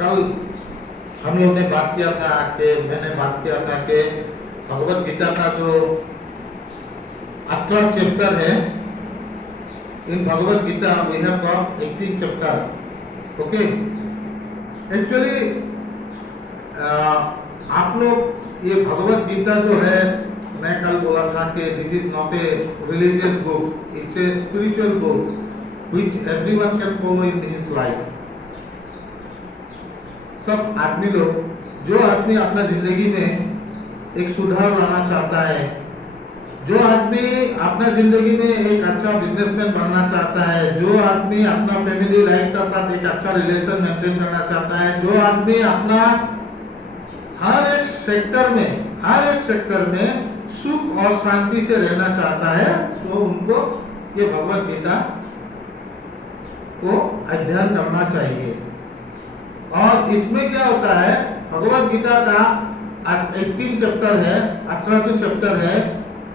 कल हम लोग ने बात किया था कि मैंने बात किया था कि भगवत गीता का जो 18 चैप्टर है, in Bhagavad Gita we have got 18 chapter. Okay, actually आप लोग ये भगवत गीता जो है, मैं कल बोला था कि this is not a religious book, it's a spiritual book which everyone can follow in his life. सब आदमी लोग, जो आदमी अपना जिंदगी में एक सुधार लाना चाहता है, जो आदमी अपना जिंदगी में एक अच्छा बिजनेसमैन बनना चाहता है, जो आदमी अपना फैमिली लाइफ का साथ एक अच्छा रिलेशन मेंटेन करना चाहता है, जो आदमी अपना हर एक सेक्टर में सुख और शांति से रहना चाहता है, तो उनको ये भगवत गीता को अध्ययन करना चाहिए। और इसमें क्या होता है, भगवत गीता का 18 चैप्टर है, 18 चैप्टर है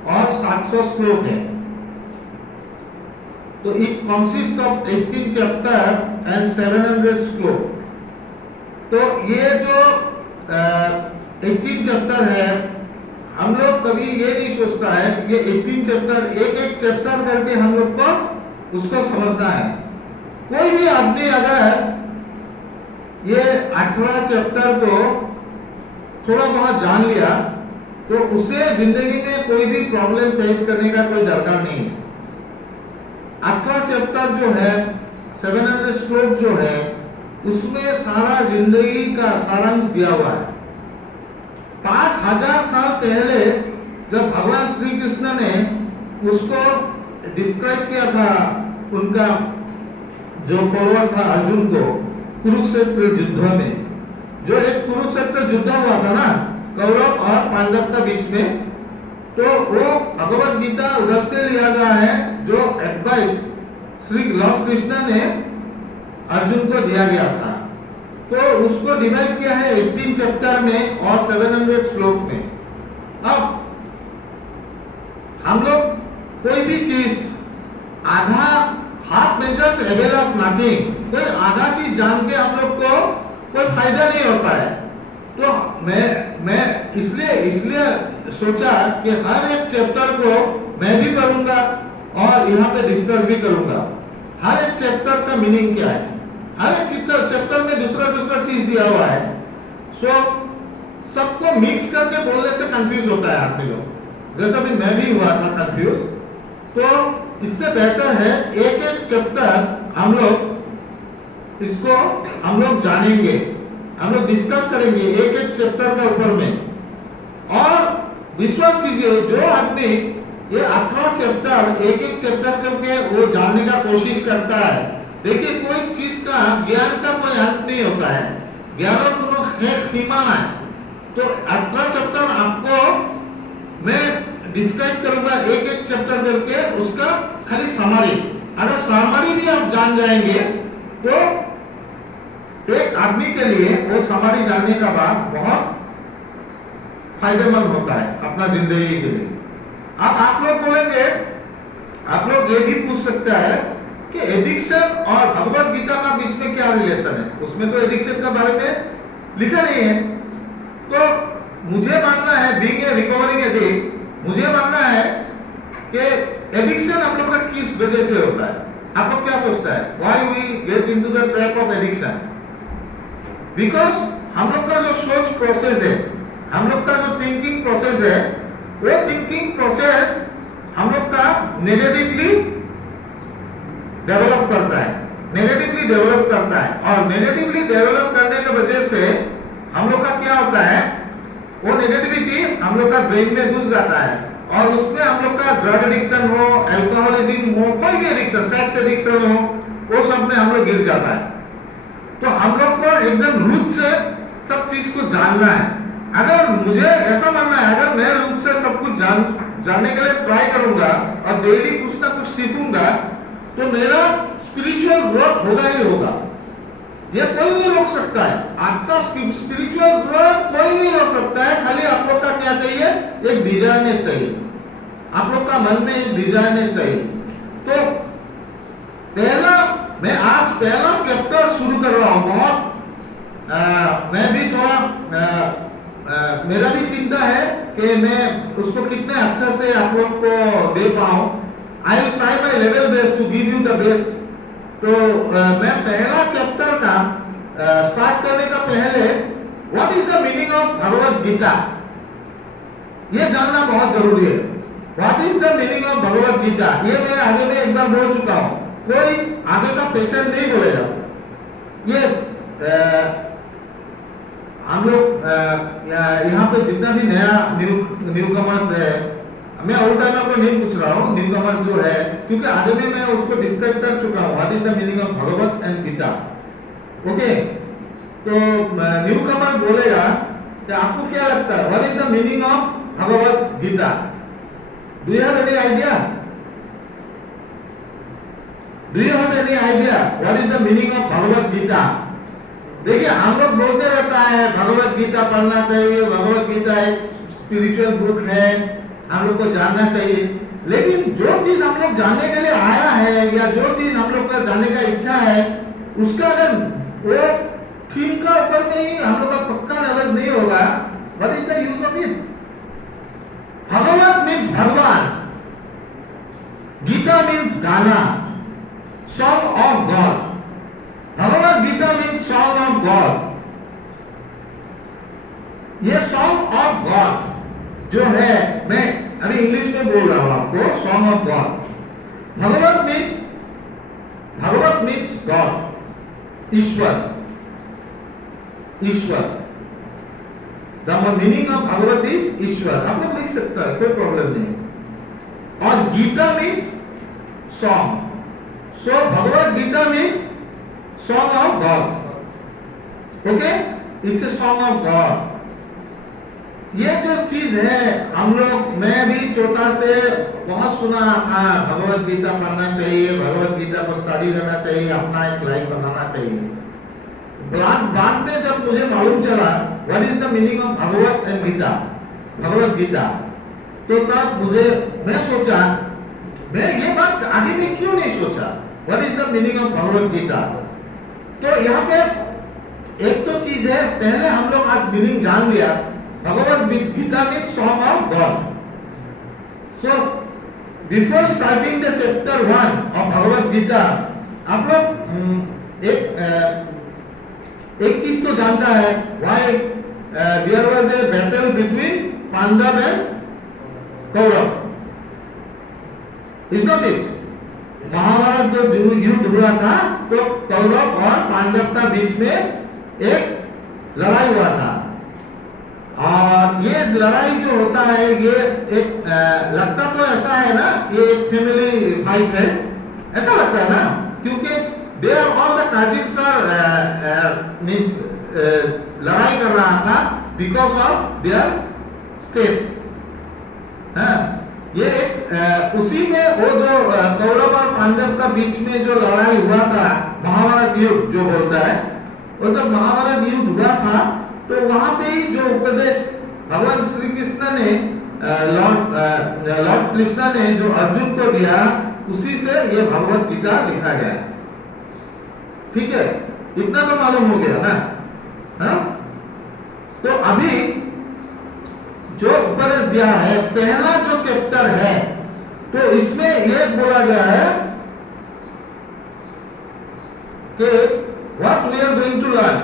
और 700 श्लोक है। तो it consist of 18 chapter and 700 श्लोक। तो ये जो 18 चैप्टर है, हम लोग कभी ये नहीं सोचता है ये 18 चैप्टर एक चैप्टर करके हम लोग को उसको समझना है। कोई भी आदमी अगर ये 18 चैप्टर को थोड़ा बहुत जान लिया तो उसे जिंदगी में कोई भी प्रॉब्लम फेस करने का कोई दरकार नहीं है। 18 चैप्टर जो है, 700 श्लोक जो है, उसमें सारा जिंदगी का सारांश दिया हुआ है। 5000 साल पहले जब भगवान श्री कृष्ण ने उसको डिस्क्राइब किया था, उनका जो फॉलोअर था अर्जुन को, कुरुक्षेत्र युद्ध में, जो एक कुरुक्षेत्र युद्ध हुआ था ना कौरव और पांडव के बीच में, तो वो भगवत गीता उधर से लिया गया है, जो एडवाइस श्री लॉर्ड कृष्ण ने अर्जुन को दिया गया था। तो उसको डिवाइड किया है 18 चैप्टर में और 700 श्लोक में। अब हम लोग कोई भी चीज आधा हाफ मेजर्स एवेलस नथिंग, कोई आधा चीज जान के हम लोग को कोई फायदा नहीं होता है। तो मैं इसलिए सोचा कि हर एक चैप्टर को मैं भी करूंगा और यहाँ पे डिस्कस भी करूंगा। हर एक चैप्टर का मीनिंग क्या है, हर एक चैप्टर में दूसरा चीज दिया हुआ है। सो सबको मिक्स करके बोलने से कंफ्यूज होता है आदमी लोग, जैसा भी मैं भी हुआ था कंफ्यूज। तो इससे बेहतर है एक चैप्टर हम लोग जानेंगे, हम लोग डिस्कस करेंगे एक चैप्टर का ऊपर में। और विश्वास कीजिए, जो आदमी ये 18 चैप्टर एक चैप्टर करके वो जानने का कोशिश करता है, देखिए कोई चीज का ज्ञान का कोई अंत नहीं होता है, ज्ञान को सीमाना है। तो 18 चैप्टर आपको मैं डिस्क्राइब करूंगा एक चैप्टर करके, उसका खाली समरी। अगर समरी भी आप जान जाएंगे तो एक आदमी के लिए वो समरी जानने का बाद बहुत फायदेमंद होता है अपना जिंदगी के लिए। अब आप लोग बोलेंगे, आप लोग ये भी पूछ सकता है कि एडिक्शन और भगवत गीता का बीच में क्या रिलेशन है। उसमें तो एडिक्शन के बारे में लिखा नहीं है। तो मुझे मानना है, बीइंग ए रिकवरिंग एडिक्ट, मुझे मानना है कि एडिक्शन हम लोग का किस वजह से होता है। आप लोग क्या सोचता है, why we get into the trap of addiction? Because हम लोग का जो सोच प्रोसेस है, हम लोग का जो थिंकिंग प्रोसेस है, वो थिंकिंग प्रोसेस हम लोग का नेगेटिवली डेवलप करता है, और नेगेटिवली डेवलप करने की वजह से हम लोग का क्या होता है, वो नेगेटिविटी हम लोग का ब्रेन में घुस जाता है और उसमें हम लोग का ड्रग एडिक्शन हो, अल्कोहलिज्म हो, कोई भी एडिक्शन, सेक्स एडिक्शन हो, वो सब में हम लोग गिर जाता है। तो हम लोग को एकदम रूट से सब चीज को जानना है। अगर मुझे ऐसा मानना है, अगर मैं रूट से सब कुछ जानने के लिए ट्राई करूंगा और डेली कुछ ना कुछ सीखूंगा, तो मेरा स्पिरिचुअल ग्रोथ होगा ही होगा। ये कोई नहीं रोक सकता है, आपका स्पिरिचुअल ग्रोथ कोई नहीं रोक सकता है। खाली आप लोग का क्या चाहिए, एक डिजायरनेस चाहिए, आप लोग का मन में एक डिजायरनेस चाहिए। तो मैं आज पहला चैप्टर शुरू कर रहा हूं, बहुत मेरा भी चिंता है कि मैं उसको कितने अच्छे से आप लोग को दे पाऊं. I will try my level best to give you the best. तो मैं पहला चैप्टर का स्टार्ट करने का पहले what is the meaning of Bhagavad Gita ये जानना बहुत जरूरी है. What is the meaning of Bhagavad Gita ये मैं आगे में एक बार बोल चुका हूं. कोई आगे का पेशेंट नहीं बोलेगा. ये हम लोग यहाँ पे जितना भी नया न्यू कमर्स है, मैं ऑल टाइमर को नहीं पूछ रहा हूँ, न्यू कमर जो है, क्योंकि आगे में मैं उसको डिस्क्राइब कर चुका हूँ what is the meaning of Bhagavad and Gita. Okay, तो न्यू कमर बोलेगा कि आपको क्या लगता है what is the meaning of Bhagavad Gita. Do you have any idea? Do you have any idea what is the meaning of Bhagavad Gita? देखिए, हम लोग बोलते रहता है भगवत गीता पढ़ना चाहिए, भगवत गीता एक स्पिरिचुअल बुक है, हम लोग को जानना चाहिए. लेकिन जो चीज हम लोग जानने के लिए आया है या जो चीज हम लोग का जानने का इच्छा है, उसका अगर वो थीम का ऊपर में ही हम लोग का पक्का नॉलेज नहीं होगा, what is the use of it? Bhagavad means Bhagwan, Gita means gaana, song of God. Bhagavad Gita means song of God. ये सॉन्ग ऑफ गॉड जो है, मैं अभी इंग्लिश में बोल रहा हूं आपको, song of God. Bhagavad means God, ईश्वर. ईश्वर, the meaning of Bhagavad is ईश्वर. आप लोग लिख सकते हैं, कोई प्रॉब्लम नहीं. और Gita means song. So Bhagavad Gita means song of God. Okay, it's a song of God. ये जो चीज है, हम लोग, मैं भी छोटा से बहुत सुना था भगवत गीता पढ़ना चाहिए, भगवत गीता को स्टडी करना चाहिए, अपना एक लाइफ बनाना चाहिए. बाद में जब मुझे मालूम चला what is the meaning of Bhagavad and Gita, Bhagavad Gita, तो तब मैं सोचा, मैं ये बात आगे भी क्यों नहीं सोचा, what is the meaning of Bhagavad Gita. तो यहाँ पे एक तो चीज है, पहले हम लोग आज मीनिंग जान लिया. Bhagavad Gita means song of God. So before starting the chapter 1 of Bhagavad Gita, आप लोग एक चीज तो जानता है, why there was a battle between Pandava and Kaurava. Is not it? Mahabharata जो युद्ध हुआ था, तो कौरव और पांडव का बीच में एक लड़ाई हुआ था. और ये लड़ाई जो होता है, ये एक लगता तो ऐसा है ना, ये एक फैमिली फाइट है, ऐसा लगता है ना, क्योंकि they are all the cousins are means लड़ाई कर रहा था बिकॉज ऑफ देयर स्टेट. ये एक उसी में वो जो कौरव और पांडव का बीच में जो लड़ाई हुआ था, महाभारत युद्ध जो बोलता है, वो जब महाभारत युद्ध हुआ था, तो वहां पे ही जो उपदेश भगवान श्री कृष्ण ने लॉर्ड कृष्ण ने जो अर्जुन को दिया, उसी से ये भगवत गीता लिखा गया. ठीक है, इतना तो मालूम हो गया ना. हाँ, तो अभी जो उपदेश दिया है, पहला जो चैप्टर है, तो इसमें ये बोला गया है कि what we are going to learn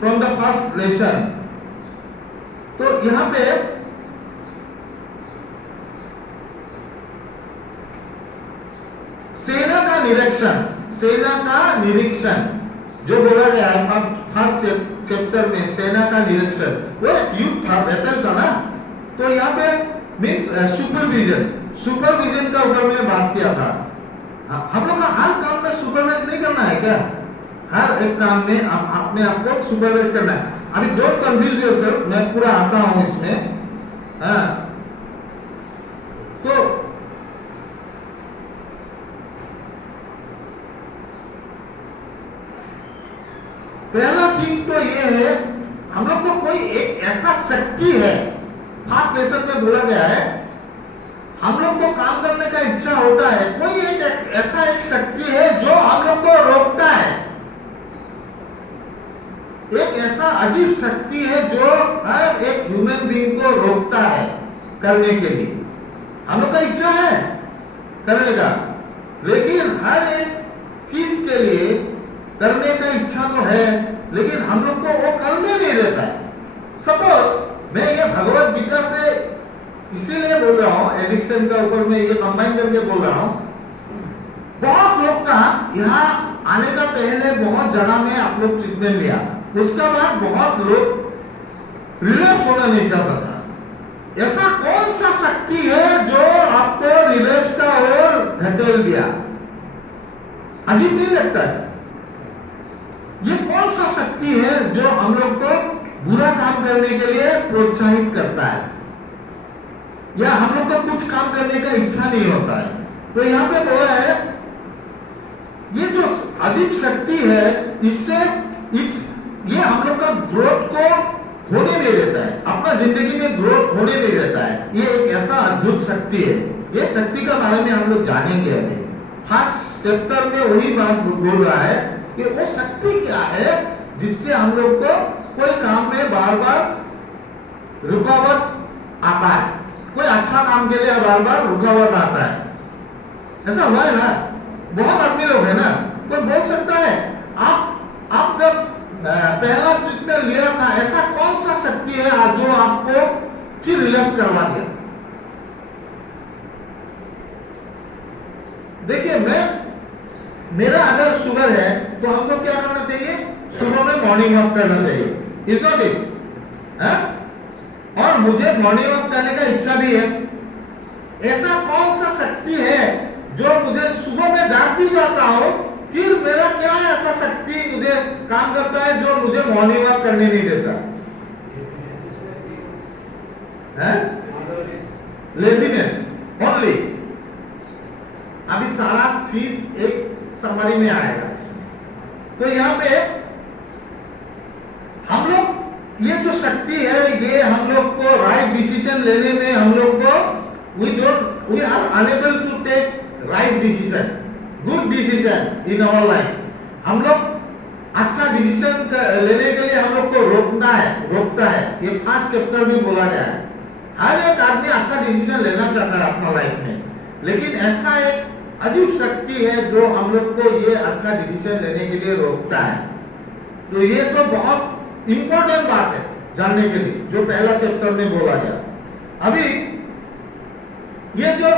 from the first lesson. तो यहां पे सेना का निरीक्षण जो बोला गया है फर्स्ट चैप्टर में, सेना का निरीक्षण, वो युद्ध था, बैटल था ना. तो यहाँ पे मीन्स सुपरविजन का ऊपर में बात किया था. हम लोग का हर काम में सुपरवाइज नहीं करना है क्या? हर एक काम में अपने आप को सुपरवाइज करना है. अभी डोंट कंफ्यूज योरसेल्फ, मैं पूरा आता हूं इसमें. तो पहला थिंग तो ये है, हम लोग को कोई एक ऐसा शक्ति है, फर्स्ट लेसन में बोला गया है, हम लोग को काम करने का इच्छा होता है, कोई एक ऐसा एक शक्ति है जो हम लोग को रोकता है. एक ऐसा अजीब शक्ति है जो हर एक ह्यूमन बीइंग को रोकता है करने के लिए। हम लोग का इच्छा है करने का, लेकिन हर एक चीज के लिए करने का इच्छा तो है, लेकिन हम लोग को वो करने नहीं देता है। सपोज मैं ये भगवत गीता से इसीलिए बोल रहा हूँ, एडिक्शन का ऊपर में ये कंबाइन करके बोल रहा हूँ। बहुत लोग का यहाँ आने का पहले बहुत जगह में आप लोग ट्रीटमेंट लिया, उसका बाद बहुत लोग रिलैप्स होना नहीं चाहता था। ऐसा कौन सा शक्ति है जो आपको रिलैप्स का ओर ढकेल दिया? अजीब नहीं लगता है? ये कौन सा शक्ति है जो हम लोग को बुरा काम करने के लिए प्रोत्साहित करता है, या हम लोग को कुछ काम करने का इच्छा नहीं होता है? तो यहाँ पे बोला है ये जो अजीब शक्ति है, इससे ये हम लोग का ग्रोथ को होने नहीं देता है, अपना जिंदगी में ग्रोथ होने नहीं देता है। ये एक ऐसा अद्भुत शक्ति है। ये शक्ति का बारे में हम लोग जानेंगे अभी। फर्स्ट चैप्टर में वही बात बोल रहा है कि वो शक्ति क्या है जिससे हम लोग को कोई काम में बार बार रुकावट आता है, कोई अच्छा काम के लिए बार बार रुकावट आता है। ऐसा हुआ है ना, बहुत आदमी लोग है ना, कोई बोल सकता है आप जब पहला ट्रीटमेंट लिया था, ऐसा कौन सा शक्ति है जो आपको फिर रिलैप्स करवा दिया? देखिए, मेरा अगर शुगर है तो हमको क्या करना चाहिए? सुबह में मॉर्निंग वॉक करना चाहिए, इज नॉट इट? और मुझे मॉर्निंग वॉक करने का इच्छा भी है। ऐसा कौन सा शक्ति है जो मुझे सुबह में जाग भी जाता हो, फिर मेरा क्या ऐसा शक्ति मुझे काम करता है जो मुझे मॉर्निंग वॉक करने नहीं देता? Laziness only. अभी सारा चीज एक समरी में आएगा इसमें। तो यहाँ पे हम लोग, ये जो शक्ति है, ये हम लोग को राइट डिसीजन लेने में हम लोग को we are unable to take right decision, good decision in our life. हम लोग अच्छा डिसीजन लेने के लिए हम लोग को रोकता है। ये 5 चैप्टर में बोला गया है। हर एक आदमी अच्छा डिसीजन लेना चाहता है अपना लाइफ में, लेकिन ऐसा एक अजीब शक्ति है जो हम लोग को ये अच्छा डिसीजन लेने के लिए रोकता है। तो ये तो बहुत इंपॉर्टेंट बात है जानने के लिए, जो पहला चैप्टर में बोला गया। अभी ये जो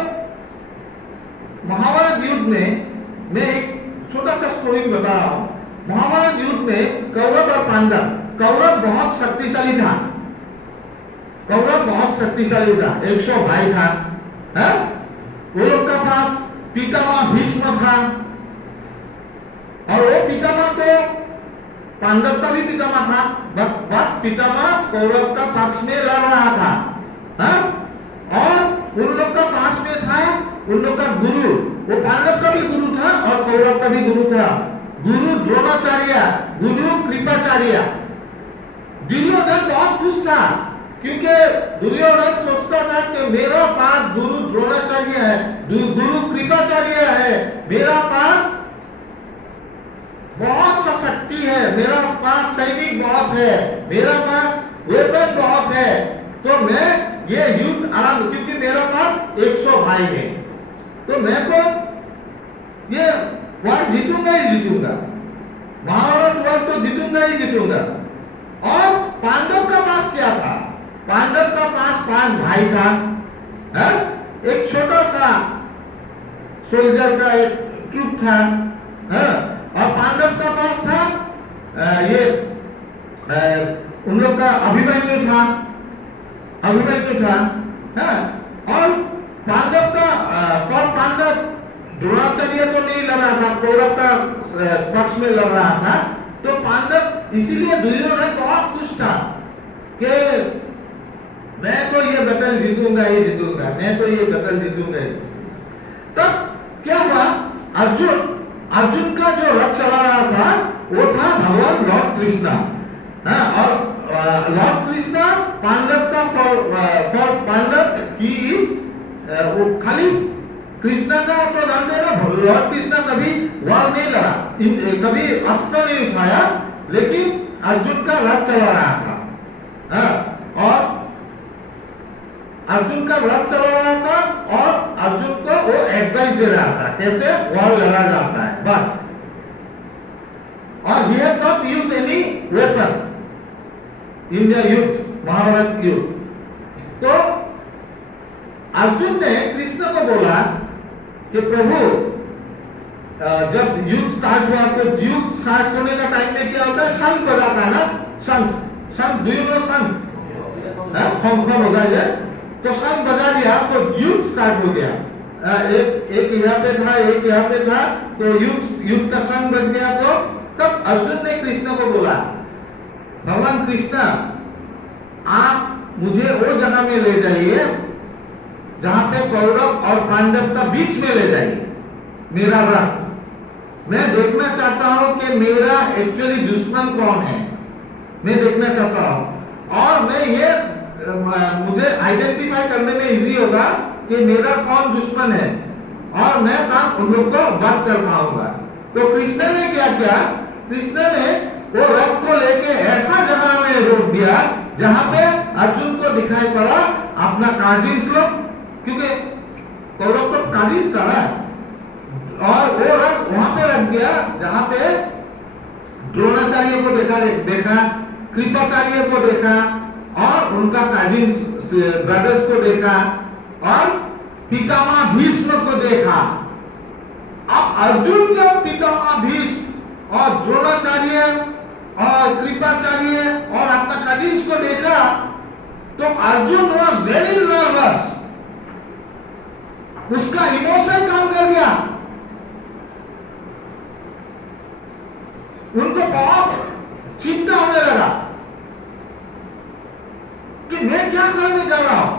महाभारत युद्ध में, मैं एक छोटा सा स्टोरी बता रहा हूं। महाभारत युद्ध में कौरव और पांडव, कौरव बहुत शक्तिशाली था, कौरव बहुत शक्तिशाली था, 100 भाई था, है? वो लोग का पास पितामह भीष्म था, और वो पितामह तो पांडव का भी पितामह था, बट पितामह कौरव का पक्ष में लड़ रहा था, है? और उन लोग का पास में था उन लोग का गुरु, वो पांडव का भी गुरु था और कौरव का भी गुरु था, गुरु द्रोणाचार्य, गुरु कृपाचार्य। दुर्योधन बहुत खुश था, क्योंकि दुर्योधन सोचता था कि मेरा पास गुरु द्रोणाचार्य है, गुरु कृपाचार्य है, मेरा पास बहुत सा शक्ति है, मेरा पास सैनिक बहुत है, मेरा पास वेपन बहुत है, तो मैं ये युद्ध आराम, क्योंकि मेरा पास 100 भाई है, तो मैं तो ये वार जीतूंगा ही जीतूंगा, महाभारत वार तो जीतूंगा ही जीतूंगा। और पांडव का पास क्या था? पांडव का पास 5 भाई था, है? एक छोटा सा सोल्जर का एक ट्रूप था, है? और पांडव का पास था उन लोग का अभिमन्यु था, है? और पांडव का पांडव द्रोणाचार्य तो नहीं लड़ रहा था, कौरव का पक्ष में लड़ रहा था, तो पांडव, इसीलिए दुर्योधन बहुत खुश था कि मैं तो ये बैटल जीतूंगा ही जीतूंगा, मैं तो ये बैटल जीतूंगा ही जीतूंगा। तब क्या हुआ? अर्जुन का जो रथ चला रहा था वो था भगवान लॉर्ड कृष्णा, और लॉर्ड कृष्णा पांडव का फॉर पांडव ही इज, वो खाली कृष्णा का तो नाम देना, लॉर्ड कृष्णा कभी वार नहीं लड़ा, कभी अस्त्र नहीं उठाया, लेकिन अर्जुन का रथ चला रहा था। और अर्जुन का रथ चला रहा था और अर्जुन को वो एडवाइस दे रहा था कैसे वॉर लड़ा जाता है, बस। और he had not used any weapon in the युद्ध, महाभारत युद्ध। तो अर्जुन ने कृष्ण को बोला कि प्रभु, जब युद्ध स्टार्ट हुआ तो युद्ध स्टार्ट होने का टाइम में क्या होता है, शंख बजाता है ना, शंख, शंख, डू यू नो शंख, हो जाए, तो शंख बजा दिया तो युद्ध स्टार्ट हो गया। एक यहाँ पे था, एक यहाँ पे था, तो युद्ध का शंख बज गया। तो तब अर्जुन ने कृष्ण को बोला, भगवान कृष्ण, आप मुझे वो जगह में ले जाइए जहां पे कौरव और पांडव का बीच में ले जाइए मेरा रथ। मैं देखना चाहता हूं कि मेरा एक्चुअली दुश्मन कौन है, मैं देखना चाहता हूं। और मैं ये मुझे आइडेंटिफाई करने में इजी होगा कि मेरा कौन दुश्मन है, और मैं तब उन लोग को बात कर पाऊंगा। तो कृष्ण ने क्या किया, कृष्ण ने वो रथ को लेके ऐसा जगह में रोक दिया जहां पे अर्जुन को दिखाई पड़ा अपना काजिन्स लोग, क्योंकि कौरव को काजिन्स था ना, और वो रथ वहां पे रख दिया जहां पे द्रोणाचार्य को देखा, कृपाचार्य को देखा, और उनका काजिन्स ब्रदर्स को देखा, और पितामह भीष्म को देखा। अब अर्जुन जब पितामह भीष्म और द्रोणाचार्य और कृपाचार्य और अपना कजिन्स को देखा तो अर्जुन वॉज वेरी नर्वस, उसका इमोशन काम कर गया, उनको बहुत चिंता होने लगा कि मैं क्या करने जा रहा हूं।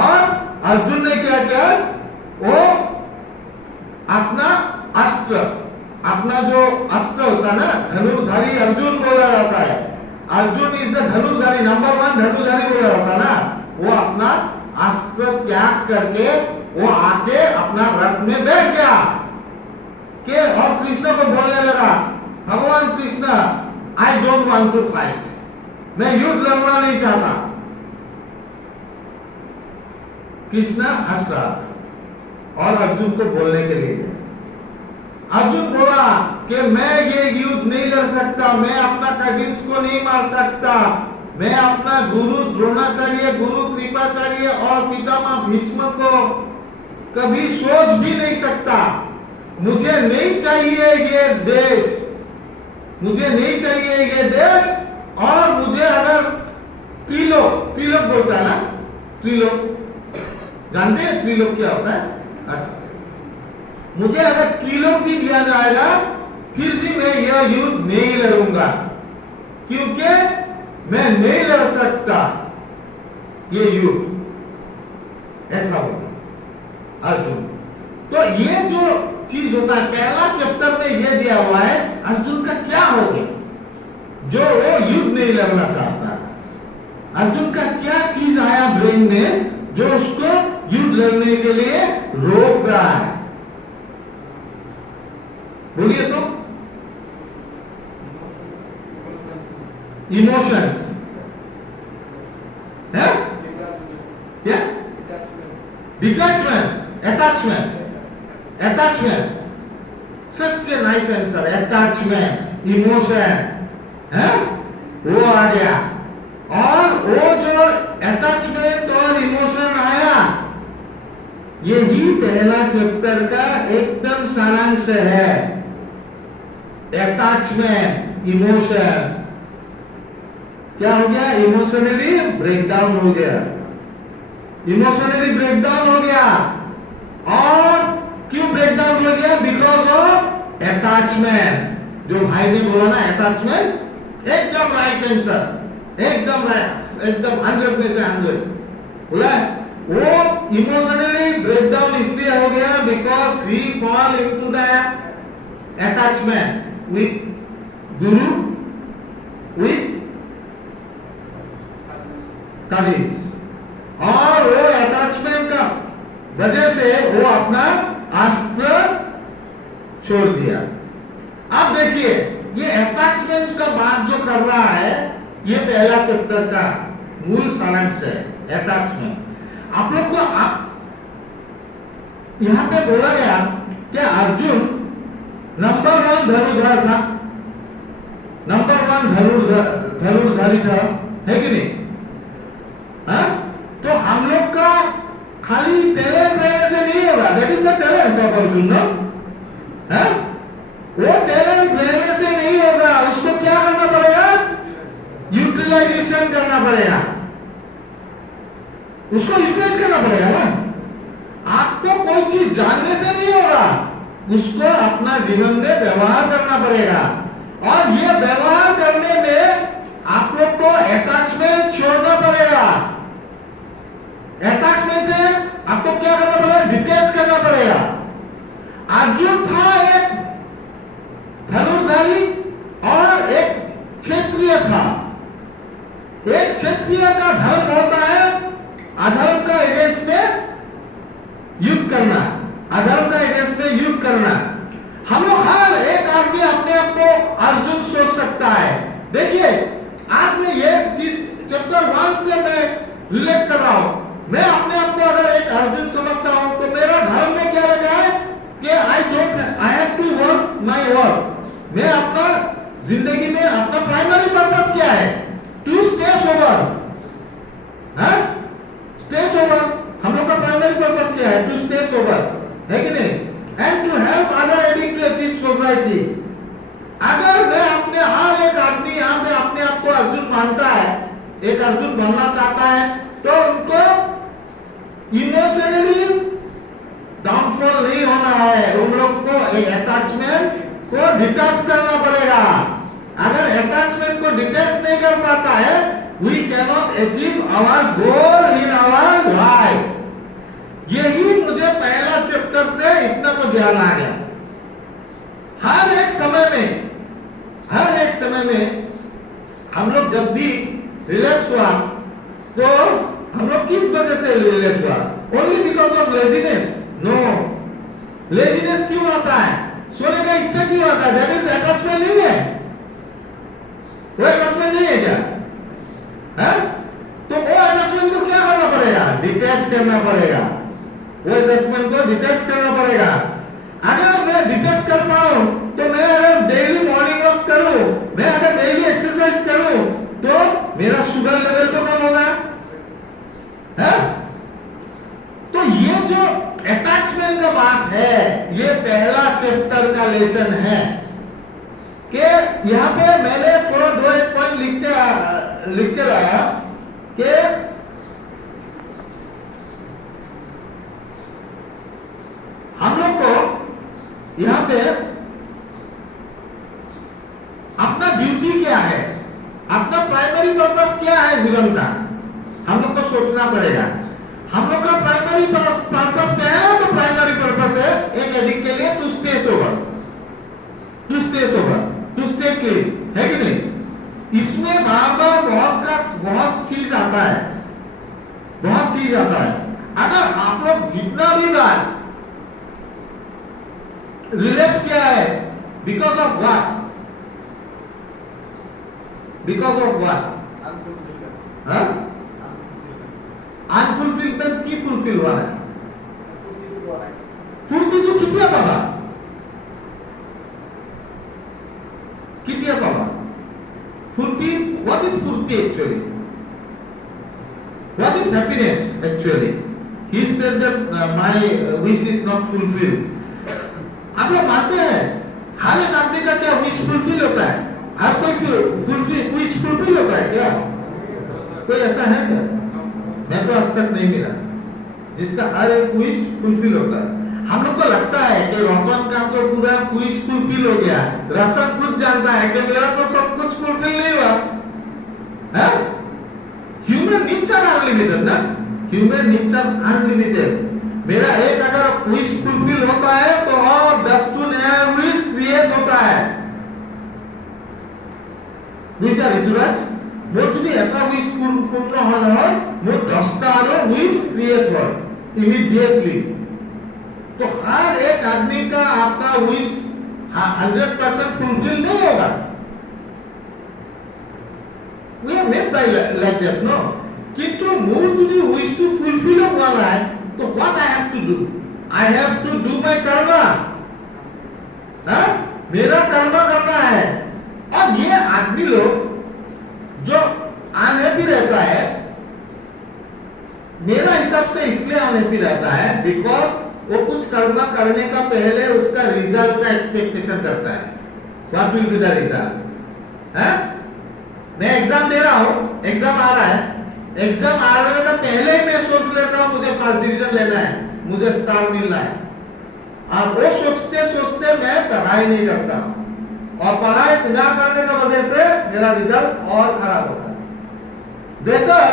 और अर्जुन ने क्या किया, वो अपना अस्त्र, अपना जो अस्त्र होता है ना, धनुर्धारी अर्जुन बोला जाता है, Arjun is the Dhanurdhari, number 1 धनुर्धारी बोला जाता है ना, वो अपना अस्त्र त्याग करके वो आके अपना रथ में बैठ गया के और कृष्ण को बोलने लगा, भगवान Krishna, I don't want to fight, मैं युद्ध लड़ना नहीं चाहता। कृष्ण हंस रहा था और अर्जुन को बोलने के लिए अर्जुन बोला कि मैं ये युद्ध नहीं लड़ सकता, मैं अपना कजिन्स को नहीं मार सकता, मैं अपना गुरु द्रोणाचार्य, गुरु कृपाचार्य और पितामह भीष्म को कभी सोच भी नहीं सकता। मुझे नहीं चाहिए ये देश, मुझे नहीं चाहिए ये देश, और मुझे अगर त्रिलोक, त्रिलोक बोलता है ना, त्रिलोक, जानते हैं त्रिलोक क्या होता है? अच्छा, मुझे अगर त्रिलोक भी दिया जाएगा फिर भी मैं यह युद्ध नहीं लड़ूंगा, क्योंकि मैं नहीं लड़ सकता ये युद्ध। ऐसा होगा अर्जुन। तो ये जो चीज होता है, पहला चैप्टर में ये दिया हुआ है अर्जुन का क्या हो गया जो वो युद्ध नहीं लड़ना चाहता है। अर्जुन का क्या चीज आया ब्रेन में जो उसको युद्ध लड़ने के लिए रोक रहा है, बोलिए तो। इमोशंस है क्या? Detachment, attachment, attachment, such a nice answer, attachment, emotion है वो आ गया। और वो जो अटैचमेंट और इमोशन आया, यही पहला चैप्टर का एकदम सारांश है। अटैचमेंट, इमोशन क्या हो गया? इमोशनली ब्रेकडाउन हो गया, इमोशनली ब्रेकडाउन हो गया। और क्यों ब्रेकडाउन हो गया? Because of attachment. जो भाई ने बोला ना अटैचमेंट, एकदम राइट आंसर, एकदम राइट, एकदम 100% 100 बोला। वो इमोशनली ब्रेकडाउन इसलिए हो गया because he fall into the attachment with Guru, with cousins, और वो अटैचमेंट का वजह से वो अपना अस्त्र छोड़ दिया। अब देखिए, ये अटैचमेंट का बात जो कर रहा है, ये पहला चैप्टर का मूल सारांश है, अटैचमेंट। आप लोग को यहाँ पे बोला गया कि अर्जुन नंबर 1 धनुर्धर था, नंबर 1 धनुर्धारी था, है कि नहीं? हाँ? तो हम लोग का खाली टैलेंट रहने से नहीं होगा, that is the talent of Arjun, no? हाँ? वो टैलेंट रहने से नहीं होगा, उसको क्या करना पड़ेगा? यूटिलाइजेशन करना पड़ेगा, उसको यूटिलाइज करना पड़ेगा ना। आपको कोई चीज जानने से नहीं होगा, उसको अपना जीवन में व्यवहार करना पड़ेगा। और ये व्यवहार करने में आप लोग को अटैचमेंट छोड़ना पड़ेगा। अटैचमेंट से आपको क्या करना पड़ेगा? डिटैच करना पड़ेगा। अर्जुन था एक धनुर्धारी और एक क्षत्रिय था। एक क्षत्रिय का धर्म होता है अधर्म का एगेंस्ट में युद्ध करना, अधर्म का एगेंस्ट में युद्ध करना। हम लोग हर एक आदमी अपने आप को अर्जुन सोच सकता है। देखिए, आज मैं ये चीज चैप्टर 1 से मैं रिलेट कर रहा हूं। मैं अपने आप को अगर एक अर्जुन समझता हूं तो मेरा धर्म में क्या लगा है कि I have to work my work. मैं अपना जिंदगी में अपना प्राइमरी पर्पस क्या है? To stay sober. हाँ, स्टे सोबर। हम लोग का प्राइमरी पर्पस क्या है? टू स्टे सोबर, है कि नहीं? And to help other adding to achieve sobriety. अगर मैं अपने हर एक आदमी यहाँ पे अपने आप को अर्जुन मानता है, एक अर्जुन बनना चाहता है, तो उनको इमोशनली डाउनफॉल नहीं होना है। उन लोग को अटैचमेंट को डिटैच करना पड़ेगा। अगर अटैचमेंट को डिटैच नहीं कर पाता है, we cannot achieve our goal in our life। यही मुझे पहला चैप्टर से इतना तो ज्ञान आ गया। हर एक समय में हम लोग जब भी रिलैक्स हुआ तो हम लोग किस वजह से रिलैक्स हुआ? Only because of laziness? No. Laziness क्यों आता है? सोने का इच्छा क्यों आता है? दैट इज अटैचमेंट नहीं है? वो अटैचमेंट नहीं है क्या? है? तो वो अटैचमेंट को क्या करना पड़ेगा? डिटैच करना पड़ेगा। वो अटैचमेंट को डिटैच करना पड़ेगा। अगर मैं डिटैच कर पाऊं तो मैं अगर डेली मॉर्निंग वॉक करूं, मैं अगर डेली एक्सरसाइज करूं, तो मेरा शुगर लेवल तो कम होगा, है? तो ये जो अटैचमेंट का बात है, ये पहला चैप्टर का लेसन है। कि यहाँ पे मैंने थोड़ा 2-1 पॉइंट लिख के लाया कि हम लोग को यहाँ पे अपना ड्यूटी क्या है, अपना प्राइमरी पर्पस क्या है जीवन का, हम लोग को सोचना पड़ेगा। हम लोग का प्राइमरी पर्पस क्या है? तो प्राइमरी पर्पस है एक एडिक्ट के लिए to stay sober, to stay sober, to stay clean, है कि नहीं? इसमें बार-बार बहुत चीज आता है, बहुत चीज आता है। अगर आप लोग जितना भी बार रिलैप्स किया है, because of what? Because of what? Unfulfilment की फुलफिल हुआ है। फुर्ती तो कितना बाबा, कितना बाबा फुर्ती? व्हाट इज फुर्ती actually? What is happiness actually? He said that my wish is not fulfilled. आप लोग मानते हैं हर एक आदमी का क्या विश फुलफिल होता है? हर कोई विश फुलफिल होता है क्या? कोई ऐसा है क्या? मैं तो आज तक नहीं मिला जिसका हर एक विश फुलफिल होता है। हम लोग को लगता है कि रतन का तो पूरा विश फुलफिल हो गया। रतन खुद जानता है कि मेरा तो सब कुछ फुलफिल नहीं हुआ है। ह्यूमन नीड्स आर अनलिमिटेड ना, ह्यूमन नीड्स आर अनलिमिटेड। मेरा एक अगर विश फुलफिल होता है तो और 10 नया विश क्रिएट होता है। विश आर इटुराज मोर যদি এটা উইশ পূর্ণ হয় মোর 10টা আরো উইশ ক্রিएट হয় इमीडिएटली। तो हर एक आदमी का आपका विश 100% फुलफिल नहीं होगा। We are made by like that, no? কিন্তু মোৰ যদি wish to fulfill হোৱা নাই, তো what I have to do? I have to do my karma. हाँ? मेरा कर्मा करना है. और ये आदमी लोग जो अनहैप्पी रहता है, मेरा हिसाब से इसलिए अनहैप्पी रहता है बिकॉज वो कुछ कर्मा करने का पहले उसका रिजल्ट का एक्सपेक्टेशन करता है. What will be the result? हैं? मैं एग्जाम दे रहा हूं, एग्जाम आ रहा है, एग्जाम आने का पहले ही मैं सोच लेता हूं मुझे फर्स्ट डिवीजन लेना है, मुझे स्टार मिलना है. और वो सोचते सोचते मैं पढ़ाई नहीं करता हूं, और पढ़ाई ना करने की वजह से मेरा रिजल्ट और खराब होता है. Better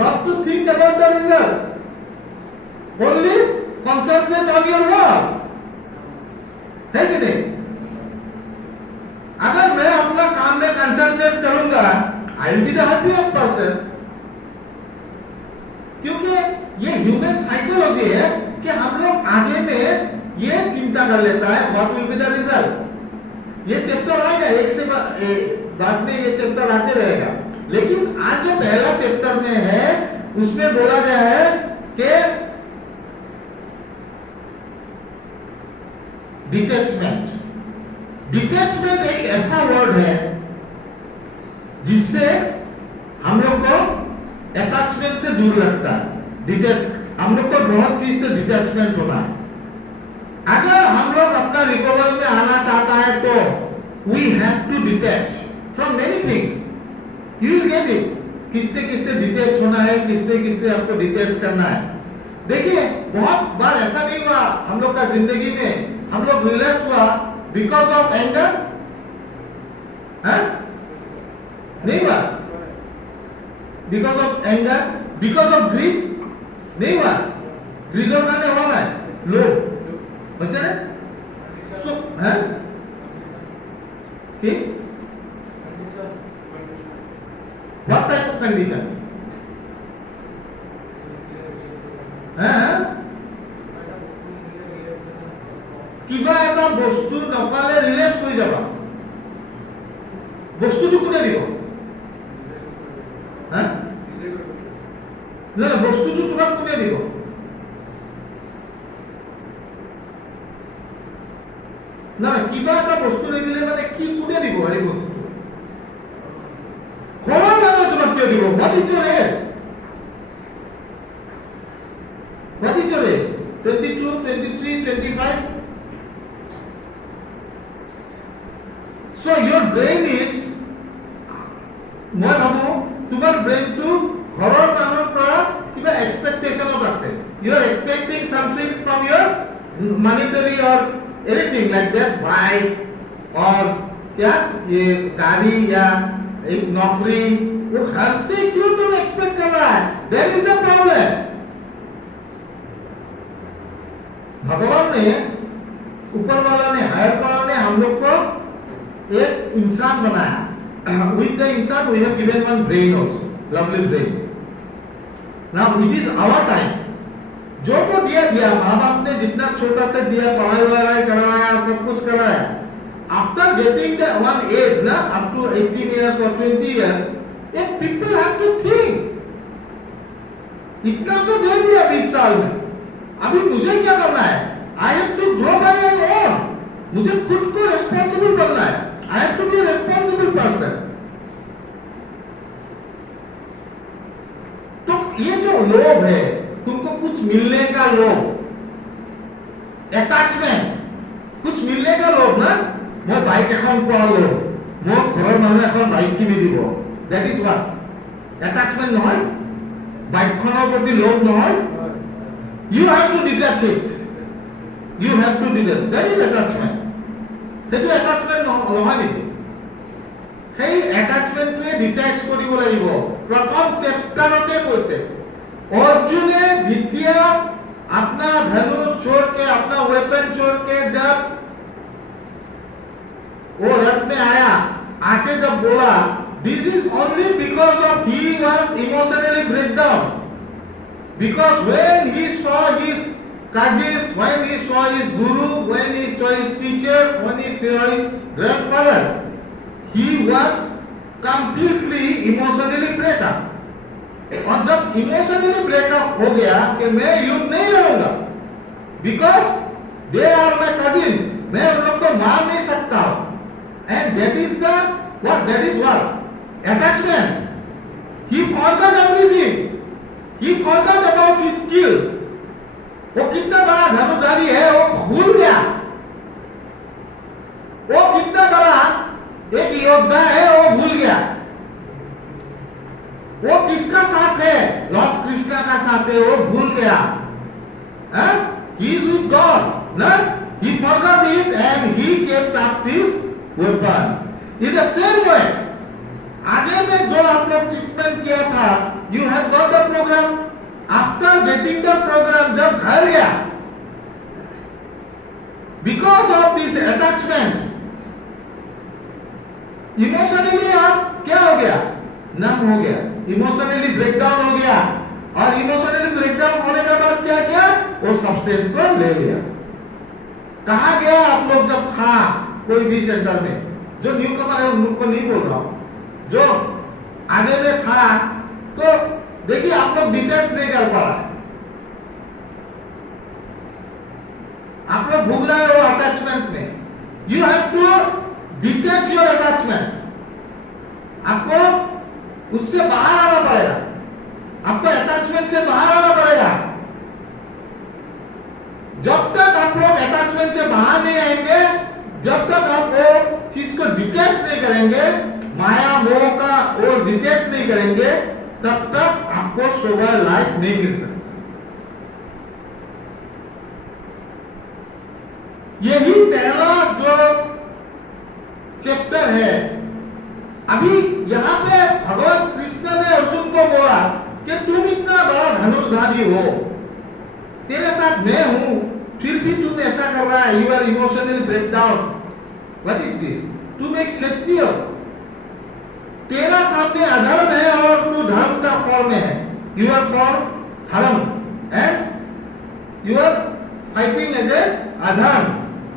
not to think about the result, only concentrate on your work. है कि नहीं? अगर मैं अपना काम में कंसंट्रेट करूंगा, I will be the happiest person. क्योंकि ये ह्यूमन साइकोलॉजी है कि हम लोग आगे में ये चिंता कर लेता है what will be the result. ये चैप्टर आएगा, एक से बाद में ये चैप्टर आते रहेगा. लेकिन आज जो पहला चैप्टर में है उसमें बोला गया है कि डिटैचमेंट. डिटैचमेंट एक ऐसा वर्ड है जिससे हम लोग को अटैचमेंट से दूर रखता है. डिटैच, हम लोग को बहुत चीज से डिटैचमेंट होना है. अगर हम लोग अपना रिकवरी में आना चाहता है तो we have to detach from many things. You will get it. किससे किससे डिटैच होना है, किससे किससे आपको डिटैच करना है. देखिए बहुत बार ऐसा नहीं हुआ हम लोग का जिंदगी में, हम लोग रिलैक्स हुआ बिकॉज ऑफ एंगर. नहीं हुआ because of anger, because of greed नहीं हुआ. ग्रीड और मैंने हुआ है लोभ, बच्चे ने सो है ठीक. What type of condition? কিবা এটা বস্তু নপালে ৰিলেপ্স হৈ যাবা. বস্তুটো কোনে দিব? হা? না বস্তুটো তোমাক কোনে দিব? না কিবা এটা বস্তু নিদিলে মানে কি কোনে দিব এই বস্তুটো? ঘৰৰ মানুহে তোমাক কিয় দিব? হোৱাট ইজ ইউৰ এজ? হোৱাট ইজ ইউৰ age? 22, 23, 25? So your brain is, মই ভাবো তোমাৰ ব্ৰেইনটো ঘৰৰ মানুহৰ পৰা কিবা এক্সপেক্টেশনত আছে. You are expecting something from your monetary or anything like that, bike or क्या ये गाड़ी या एक नौकरी, वो घर से क्यों तुम एक्सपेक्ट कर रहा है? That is the problem. भगवान ने, ऊपर वाला ने, हायर पावर ने हम लोग को एक इंसान बनाया. With the इंसान we have given one brain also, lovely brain. Now it is our time. जो को दिया माँ बाप ने जितना छोटा से दिया, पढ़ाई वगैरह कराया, सब कुछ कराया. After getting the one age ना, up to 18 years or 20 years, then people have to think. इतना तो दे दिया 20 साल में, अभी मुझे क्या करना है? I have to grow by my own. मुझे खुद को responsible बनना है. I have to be a responsible person. तो ये जो लोभ है, तुमको कुछ मिलने का लोभ, attachment, कुछ मिलने का लोभ ना, मैं बाइक এখন পোৱাৰ লোভ, মোৰ ঘৰৰ মানুহে এখন বাইক কিনি দিব, that is what? attachment নহয়? বাইকখনৰ প্ৰতি লোভ নহয়? You have to detach it. You have to detach. That is attachment. সেইটো attachment নহয় নেকি? সেই attachmentটোৱে detach কৰিব লাগিব. প্ৰথম চেপ্টাৰতে কৈছে अर्जुने जितिया अपना धनुष छोड़ के, अपना वेपन छोड़ के जब वो रथ में आया, आके जब बोला, this is only because of he was emotionally breakdown. Because when he saw his cousins, when he saw his guru, when he saw his teachers, when he saw his grandfather, he was completely emotionally breakup. और जब emotionally breakup हो गया कि मैं युद्ध नहीं लड़ूंगा, because they are my cousins, मैं उन लोग को मार नहीं सकता हूं, and that is what attachment. He forgot everything, he forgot about his skill. वो कितना बड़ा धनुर्धारी है वो भूल गया, वो कितना बड़ा एक योद्धा है वो भूल गया। वो किसका साथ है? लॉर्ड कृष्णा का साथ है, वो भूल गया। He is with God, ना? He forgot it and he kept up his weapon. In the same way, आगे में जो आप लोग ट्रीटमेंट किया था, you have got the program. After getting the program, जब घर गया, because of this attachment, emotionally आप क्या हो गया? नम हो गया, इमोशनली ब्रेकडाउन हो गया। और इमोशनली ब्रेकडाउन होने के बाद क्या किया? वो सब्सटेंस को ले लिया। कहा गया आप लोग जब था कोई भी सेंटर में, जो न्यू कमर है उनको नहीं बोल रहा हूं, जो आगे में था, तो देखिए आप लोग डिटेक्ट नहीं कर पा रहे, आप लोग भूल रहे हो अटैचमेंट में। You have to detach your attachment, आपको उससे बाहर आना पड़ेगा, आपको अटैचमेंट से बाहर आना पड़ेगा। जब तक आप लोग अटैचमेंट से बाहर नहीं आएंगे, जब तक आप वो चीज को डिटेच नहीं करेंगे, माया मोह का वो डिटेच नहीं करेंगे, तब तक आपको सोबर लाइफ नहीं मिल सकती। यही पहला जो चैप्टर है। अभी यहाँ पे भगवान कृष्ण ने अर्जुन को बोला कि तुम इतना बड़ा धनुर्धारी हो, तेरे साथ मैं हूं, फिर भी तुम ऐसा कर रहा है, you are emotionally breakdown. What is this? तुम एक क्षत्रिय, तेरा सामने अधर्म है और तू धर्म का फॉर्म में है। You are for dharma and you are fighting against अधर्म।